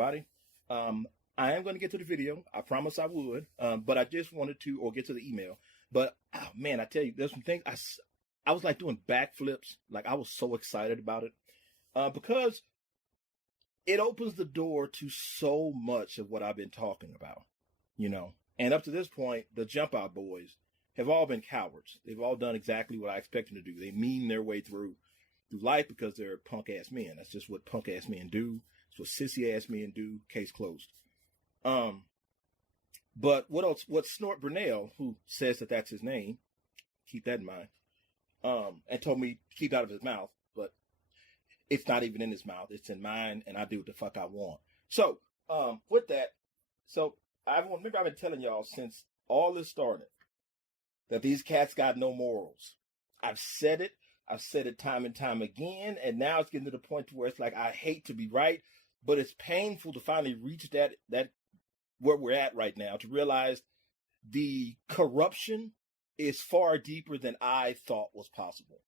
everybody. I am going to get to the video. I promise I would. But I just wanted to, or get to the email. But, oh, man, I tell you, there's some things, I was like doing backflips. Like, I was so excited about it. Because it opens the door to so much of what I've been talking about, And up to this point, the Jump Out boys have all been cowards. They've all done exactly what I expect them to do. They meme their way through life because they're punk-ass men. That's just what punk-ass men do. It's what sissy-ass men do. Case closed. But what else? What Snort Brunel, who says that that's his name, keep that in mind, and told me to keep it out of his mouth, but it's not even in his mouth. It's in mine, and I do what the fuck I want. So, with that, remember I've been telling y'all since all this started that these cats got no morals. I've said it time and time again, and now it's getting to the point to where it's like I hate to be right, but it's painful to finally reach that where we're at right now, to realize the corruption is far deeper than I thought was possible.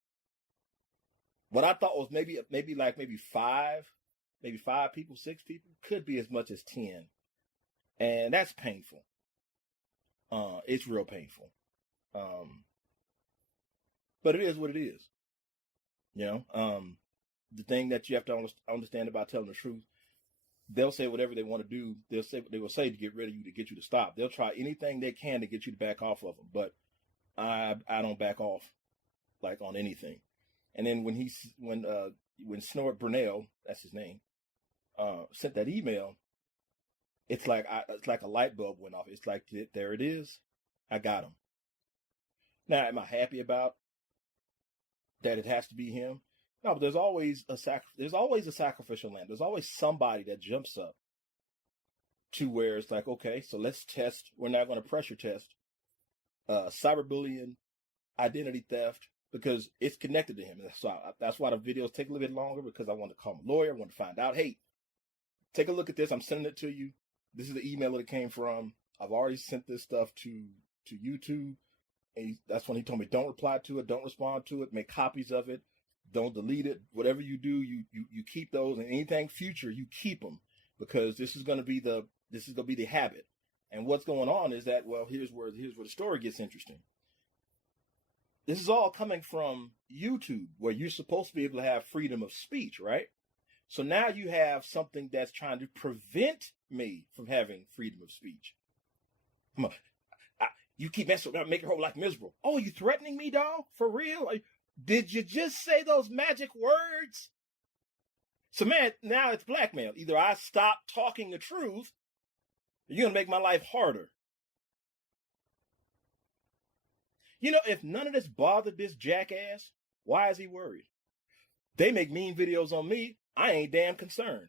What I thought was maybe five people, 6 people, could be as much as 10. And that's painful. It's real painful. But it is what it is. The thing that you have to understand about telling the truth, they'll say whatever they want to do. They will say to get rid of you, to get you to stop. They'll try anything they can to get you to back off of them. But I don't back off like on anything. And then when Snort Brunel, that's his name, sent that email, it's like a light bulb went off. It's like, there it is. I got him. Now, am I happy about that it has to be him? No, but there's always a sacrificial lamb. There's always somebody that jumps up to where it's like, okay, so let's test. We're not going to pressure test cyberbullying, identity theft, because it's connected to him. So that's why the videos take a little bit longer, because I want to call my lawyer. I want to find out, hey, take a look at this. I'm sending it to you. This is the email that it came from. I've already sent this stuff to YouTube. And that's when he told me, don't reply to it. Don't respond to it. Make copies of it. Don't delete it. Whatever you do, you keep those, and anything future, you keep them, because this is going to be the habit. And what's going on is that, well, here's where the story gets interesting. This is all coming from YouTube, where you're supposed to be able to have freedom of speech, right? So now you have something that's trying to prevent me from having freedom of speech. Come on. You keep messing with me, making her whole life miserable. Oh, you threatening me, dog? For real? Did you just say those magic words? So, man, now it's blackmail. Either I stop talking the truth, or you're going to make my life harder. If none of this bothered this jackass, why is he worried? They make mean videos on me. I ain't damn concerned.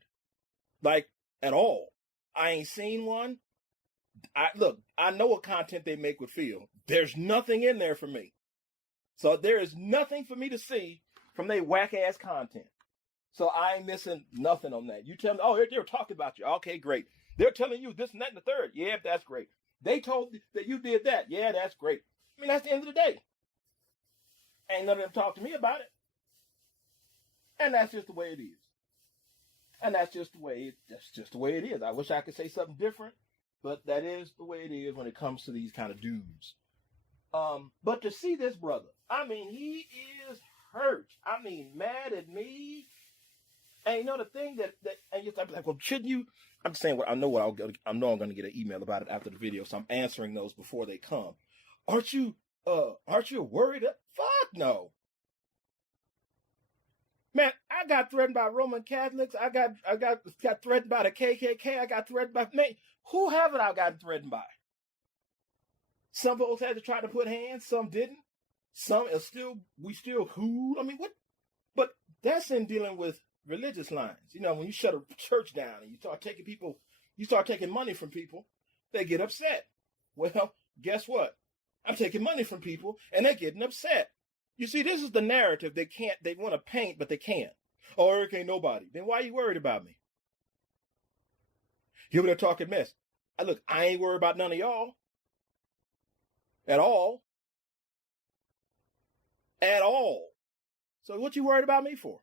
Like, at all. I ain't seen one. I know what content they make with Phil. There's nothing in there for me. So there is nothing for me to see from their whack-ass content. So I ain't missing nothing on that. You tell me, oh, they were talking about you. Okay, great. They're telling you this and that and the third. Yeah, that's great. They told that you did that. Yeah, that's great. I mean, that's the end of the day. Ain't none of them talk to me about it. And that's just the way it is. That's just the way it is. I wish I could say something different, but that is the way it is when it comes to these kind of dudes. But to see this brother, I mean, he is hurt. I mean, mad at me. And the thing that and you're like, well, shouldn't you? I'm saying I know I'm going to get an email about it after the video, so I'm answering those before they come. Aren't you worried? Fuck no. Man, I got threatened by Roman Catholics. I got threatened by the KKK. I got threatened by who haven't I gotten threatened by? Some folks had to try to put hands, some didn't. Some are we still who? I mean, what? But that's in dealing with religious lines. When you shut a church down and you start taking money from people, they get upset. Well, guess what? I'm taking money from people and they're getting upset. You see, this is the narrative they want to paint, but they can't. Oh, Eric ain't nobody. Then why are you worried about me? You're there talking mess. Look, I ain't worried about none of y'all. At all. At all. So what you worried about me for?